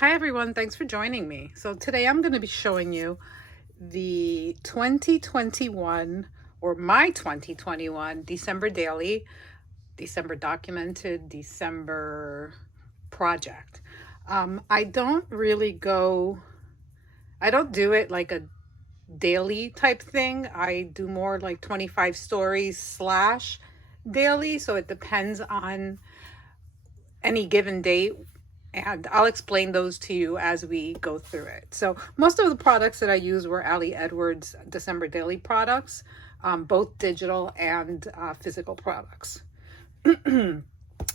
Hi everyone, thanks for joining me. So today I'm going to be showing you the 2021 or my 2021 December daily, December documented, December project. I don't really I don't do it like a daily type thing. I do more like 25 stories slash daily. So it depends on any given date, and I'll explain those to you as we go through it. So most of the products that I used were Ali Edwards December Daily products, both digital and physical products.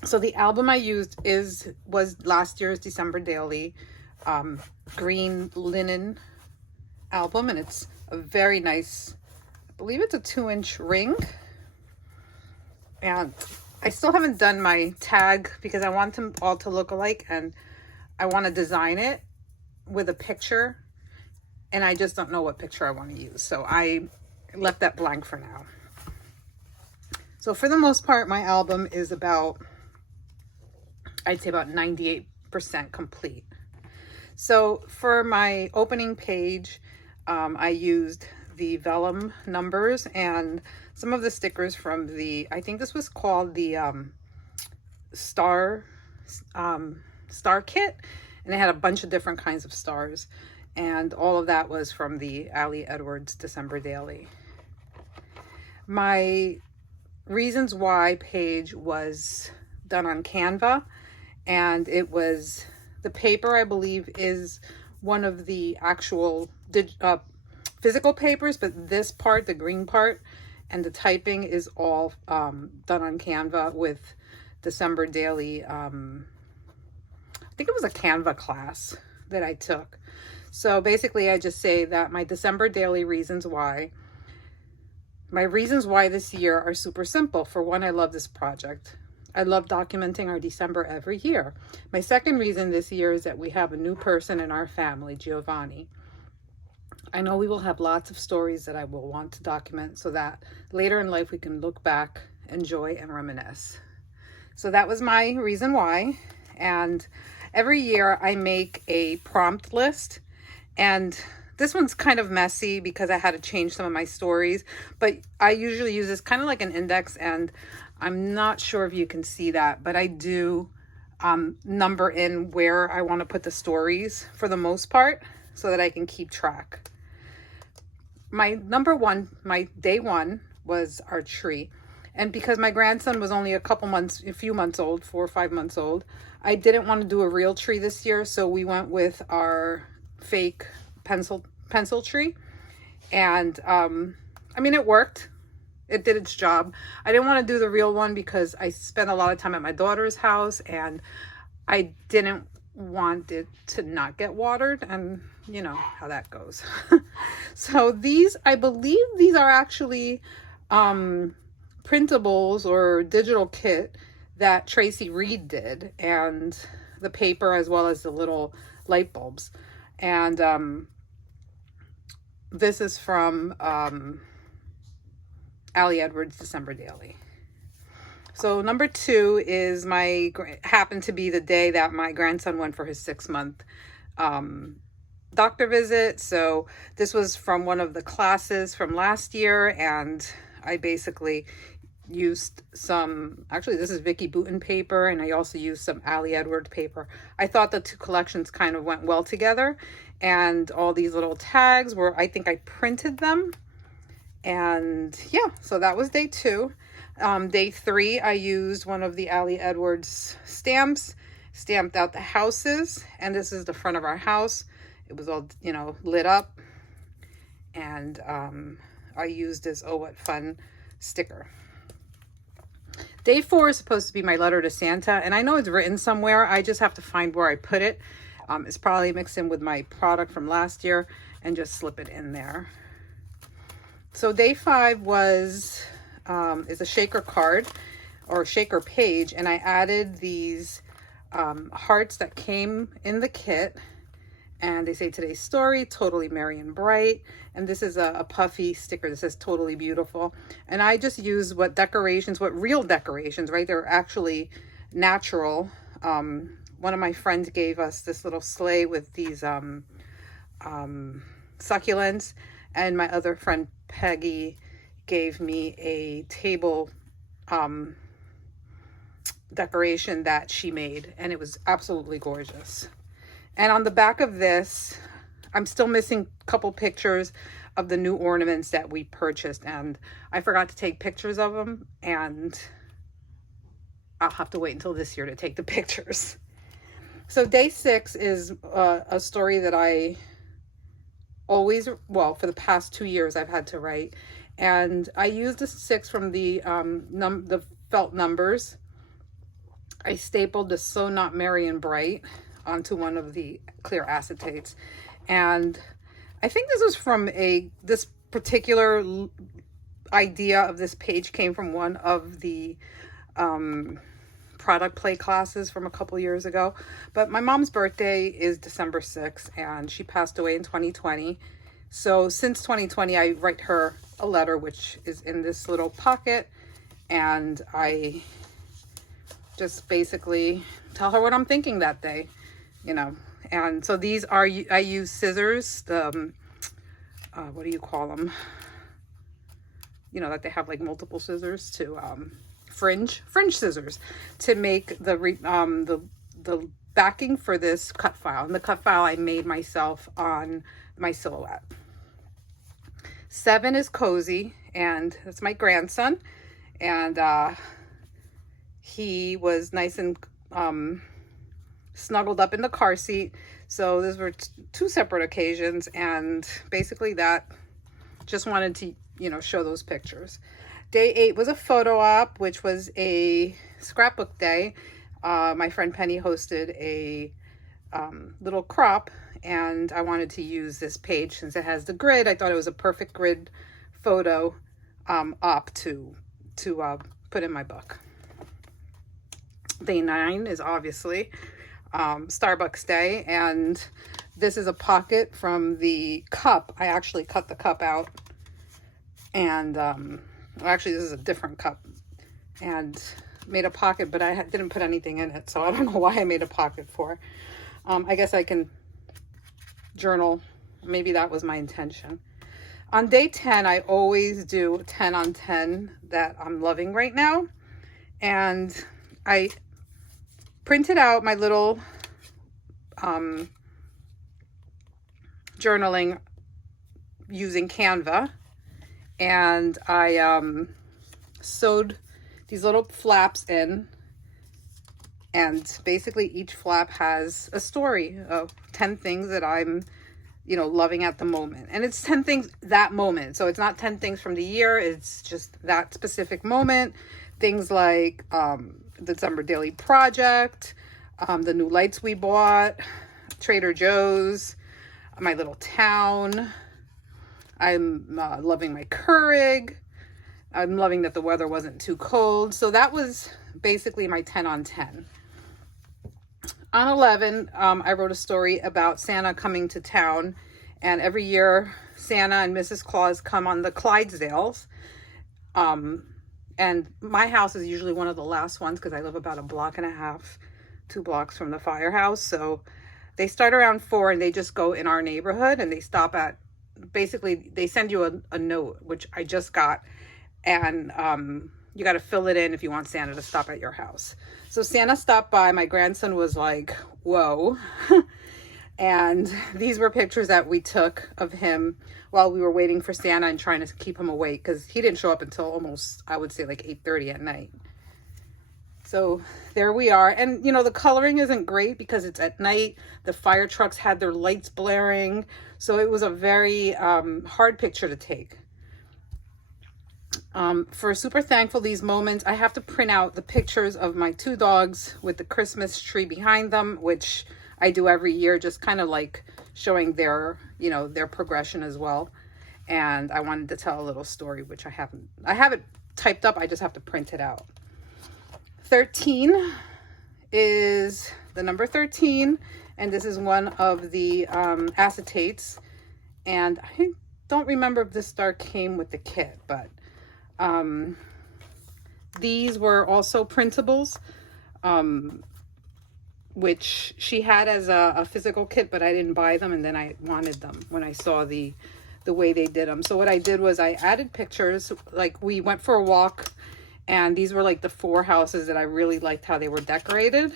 So the album I used was last year's December Daily green linen album, and it's a very nice, I believe it's a 2-inch ring. And I still haven't done my tag because I want them all to look alike, and I want to design it with a picture, and I just don't know what picture I want to use. So I left that blank for now. So for the most part, my album is I'd say about 98% complete. So for my opening page, I used the vellum numbers and some of the stickers from I think this was called the star kit, and it had a bunch of different kinds of stars, and all of that was from the Ali Edwards December Daily. My reasons why page was done on Canva, and the paper, I believe, is one of the actual physical papers, but this part, the green part, and the typing is all done on Canva with December Daily. I think it was a Canva class that I took. So basically I just say that my December Daily reasons why. My reasons why this year are super simple. For one, I love this project. I love documenting our December every year. My second reason this year is that we have a new person in our family, Giovanni. I know we will have lots of stories that I will want to document so that later in life we can look back, enjoy, and reminisce. So that was my reason why. And every year I make a prompt list, and this one's kind of messy because I had to change some of my stories, but I usually use this kind of like an index, and I'm not sure if you can see that, but I do number in where I want to put the stories for the most part so that I can keep track. My day one was our tree. And because my grandson was only a few months old, 4 or 5 months old, I didn't want to do a real tree this year. So we went with our fake pencil tree. And I mean, it worked. It did its job. I didn't want to do the real one because I spent a lot of time at my daughter's house, and I didn't want it to not get watered, and you know how that goes. So I believe these are actually printables or digital kit that Tracy Reed did, and the paper as well as the little light bulbs. And this is from Ali Edwards December Daily. So number 2 is happened to be the day that my grandson went for his 6-month doctor visit. So this was from one of the classes from last year, and I basically used actually this is Vicky Bouton paper, and I also used some Ali Edwards paper. I thought the two collections kind of went well together, and all these little tags I think I printed them. And yeah, so that was day 2. Day 3, I used one of the Ali Edwards stamps, stamped out the houses, and this is the front of our house. It was all, lit up, and I used this "Oh What Fun" sticker. Day 4 is supposed to be my letter to Santa, and I know it's written somewhere. I just have to find where I put it. It's probably mixed in with my product from last year and just slip it in there. So day 5 is a shaker card or shaker page, and I added these hearts that came in the kit, and they say today's story, totally merry and bright. And this is a puffy sticker that says totally beautiful. And I just use what real decorations, right? They're actually natural one of my friends gave us this little sleigh with these succulents, and my other friend Peggy gave me a table decoration that she made, and it was absolutely gorgeous. And on the back of this, I'm still missing a couple pictures of the new ornaments that we purchased, and I forgot to take pictures of them, and I'll have to wait until this year to take the pictures. So day 6 is a story that I always, well, for the past 2 years I've had to write, and I used the 6 from the felt numbers. I stapled the So Not Merry and Bright onto one of the clear acetates, and I think this was from this particular idea of this page came from one of the product play classes from a couple years ago. But my mom's birthday is December 6th, and she passed away in 2020. So since 2020, I write her a letter, which is in this little pocket, and I just basically tell her what I'm thinking that day, you know. And so these are, I use scissors, the what do you call them, you know, that they have like multiple scissors to fringe scissors to make the backing for this cut file. And the cut file I made myself on my silhouette. 7 is Cozy, and that's my grandson, and he was nice and snuggled up in the car seat. So those were 2 separate occasions, and basically that just wanted to, you know, show those pictures. Day 8 was a photo op, which was a scrapbook day. My friend Penny hosted a little crop, and I wanted to use this page since it has the grid. I thought it was a perfect grid photo op to put in my book. Day 9 is obviously Starbucks Day, and this is a pocket from the cup. I actually cut the cup out, and actually this is a different cup, and made a pocket, but I didn't put anything in it, so I don't know why I made a pocket for. I guess I can journal. Maybe that was my intention. On day 10, I always do 10 on 10 that I'm loving right now, and I printed out my little journaling using Canva, and I sewed these little flaps in, and basically each flap has a story of 10 things that I'm, you know, loving at the moment. And it's 10 things that moment, so it's not 10 things from the year, it's just that specific moment. Things like the December daily project, the new lights we bought, Trader Joe's, my little town. I'm loving my Keurig. I'm loving that the weather wasn't too cold. So that was basically my 10 on 10. On 11, I wrote a story about Santa coming to town, and every year Santa and Mrs. Claus come on the Clydesdales. And my house is usually one of the last ones because I live about 1.5 blocks, 2 blocks from the firehouse. So they start around 4, and they just go in our neighborhood, and they stop at, basically they send you a note, which I just got, and you got to fill it in if you want Santa to stop at your house. So Santa stopped by. My grandson was like, whoa. And these were pictures that we took of him while we were waiting for Santa and trying to keep him awake, because he didn't show up until almost, I would say, like 8:30 at night. So there we are. And, you know, the coloring isn't great because it's at night. The fire trucks had their lights blaring. So it was a very hard picture to take. For Super Thankful These Moments, I have to print out the pictures of my 2 dogs with the Christmas tree behind them, which I do every year, just kind of like showing their, you know, their progression as well. And I wanted to tell a little story, which I have it typed up. I just have to print it out. 13 is the number 13, and this is one of the acetates, and I don't remember if this star came with the kit, but these were also printables. which she had as a physical kit, but I didn't buy them, and then I wanted them when I saw the way they did them. So what I did was I added pictures. Like, we went for a walk, and these were like the 4 houses that I really liked how they were decorated.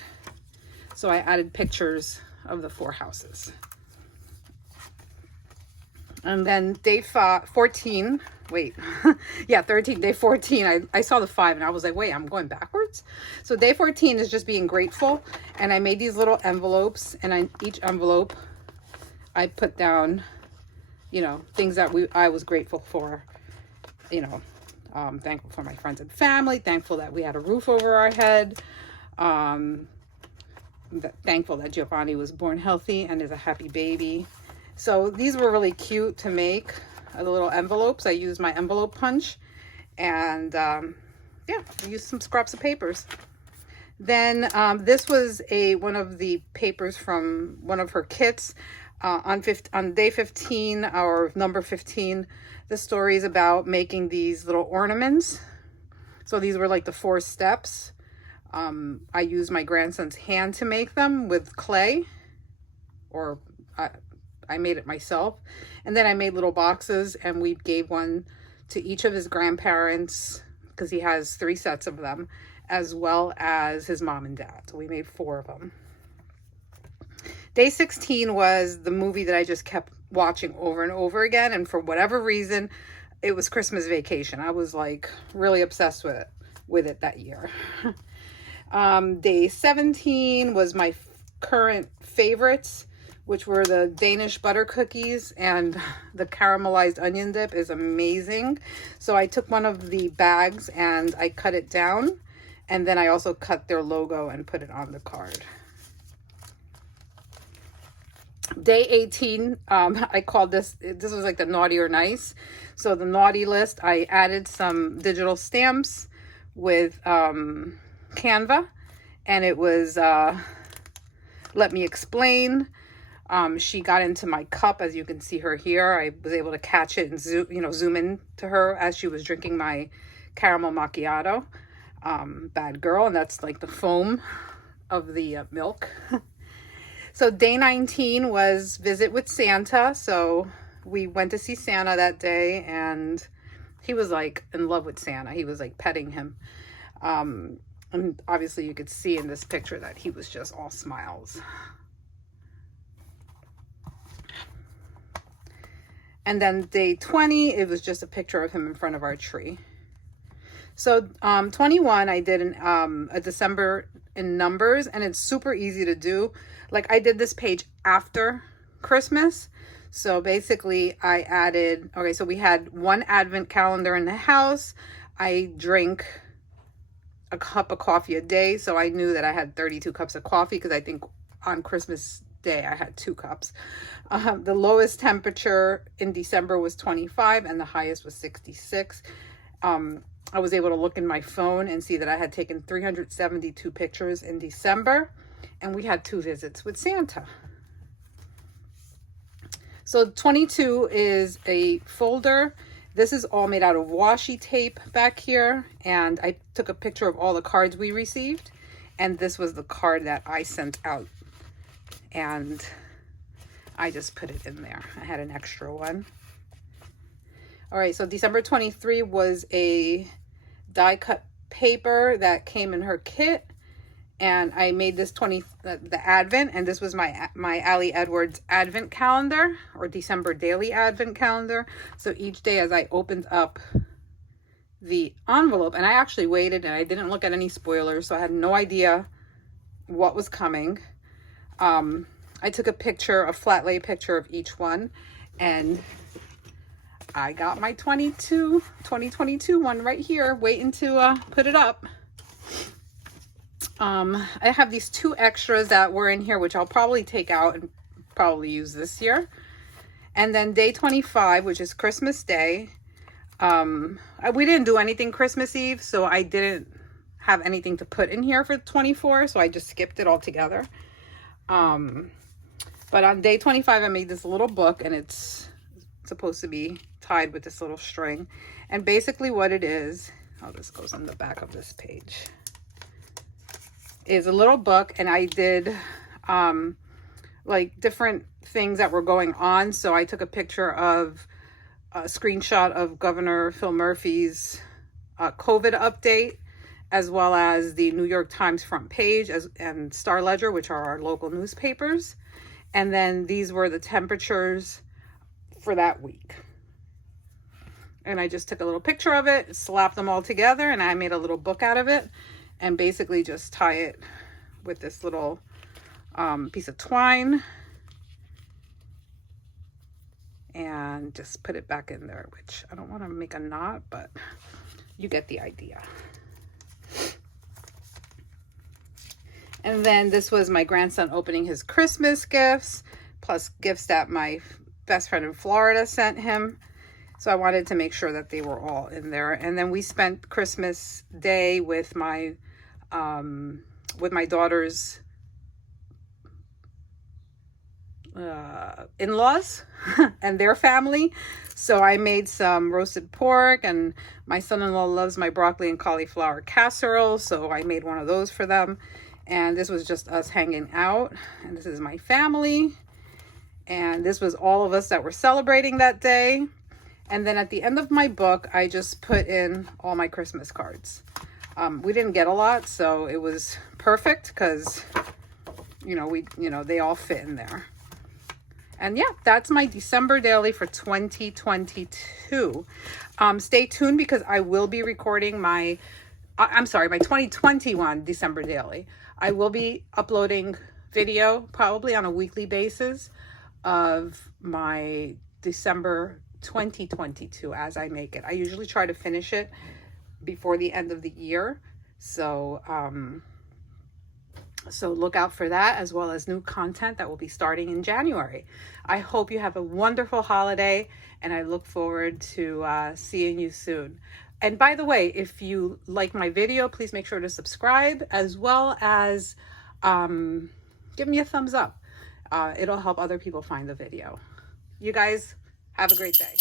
So I added pictures of the 4 houses. And then day 14, wait, yeah, 13, day 14, I saw the 5 and I was like, wait, I'm going backwards. So day 14 is just being grateful. And I made these little envelopes, and each envelope, I put down, you know, things that I was grateful for, you know, thankful for my friends and family, thankful that we had a roof over our head, thankful that Giovanni was born healthy and is a happy baby. So these were really cute to make, the little envelopes. I used my envelope punch, and yeah, I used some scraps of papers. Then this was one of the papers from one of her kits. On day 15, or number 15, the story is about making these little ornaments. So these were like the 4 steps. I used my grandson's hand to make them with clay, or I made it myself. And then I made little boxes, and we gave one to each of his grandparents, because he has 3 sets of them, as well as his mom and dad. So we made 4 of them. Day 16 was the movie that I just kept watching over and over again. And for whatever reason, it was Christmas Vacation. I was like really obsessed with it that year. Day 17 was my current favorites, which were the Danish butter cookies, and the caramelized onion dip is amazing. So I took one of the bags and I cut it down, and then I also cut their logo and put it on the card. Day 18, I called this was like the naughty or nice. So the naughty list, I added some digital stamps with Canva, and it was let me explain. She got into my cup, as you can see her here. I was able to catch it and zoom in to her as she was drinking my caramel macchiato. Bad girl, and that's like the foam of the milk. So day 19 was visit with Santa. So we went to see Santa that day, and he was like in love with Santa. He was like petting him. And obviously you could see in this picture that he was just all smiles. And then day 20, it was just a picture of him in front of our tree. So 21, I did a December in numbers, and it's super easy to do. Like, I did this page after Christmas. So basically I added, okay, so we had 1 advent calendar in the house. I drink a cup of coffee a day. So I knew that I had 32 cups of coffee, because I think on Christmas Day I had 2 cups. The lowest temperature in December was 25, and the highest was 66. I was able to look in my phone and see that I had taken 372 pictures in December, and we had 2 visits with Santa. So 22 is a folder. This is all made out of washi tape back here, and I took a picture of all the cards we received, and this was the card that I sent out, and I just put it in there. I had an extra one. All right, so December 23 was a die cut paper that came in her kit, and I made this the Advent, and this was my Allie Edwards Advent calendar, or December daily Advent calendar. So each day as I opened up the envelope, and I actually waited and I didn't look at any spoilers, so I had no idea what was coming. I took a flat lay picture of each one, and I got my 2022 one right here, waiting to put it up. I have these 2 extras that were in here, which I'll probably take out and probably use this year. And then day 25, which is Christmas Day. We didn't do anything Christmas Eve, so I didn't have anything to put in here for 24, so I just skipped it altogether. But on day 25, I made this little book, and it's supposed to be tied with this little string. And basically what it is, oh, this goes on the back of this page, is a little book, and I did like different things that were going on. So I took a picture of a screenshot of Governor Phil Murphy's COVID update, as well as the New York Times front page and Star Ledger, which are our local newspapers. And then these were the temperatures for that week. And I just took a little picture of it, slapped them all together, and I made a little book out of it, and basically just tie it with this little piece of twine and just put it back in there, which I don't want to make a knot, but you get the idea. And then this was my grandson opening his Christmas gifts, plus gifts that my best friend in Florida sent him. So I wanted to make sure that they were all in there. And then we spent Christmas Day with my daughter's in-laws and their family. So I made some roasted pork, and my son-in-law loves my broccoli and cauliflower casserole, so I made one of those for them. And this was just us hanging out, and this is my family, and this was all of us that were celebrating that day. And then at the end of my book, I just put in all my Christmas cards. We didn't get a lot, so it was perfect because they all fit in there. And yeah, that's my December daily for 2022. Stay tuned because I will be recording my 2021 December daily. I will be uploading video probably on a weekly basis of my December 2022 as I make it. I usually try to finish it before the end of the year. So look out for that, as well as new content that will be starting in January. I hope you have a wonderful holiday, and I look forward to seeing you soon. And by the way, if you like my video, please make sure to subscribe, as well as give me a thumbs up. It'll help other people find the video. You guys have a great day.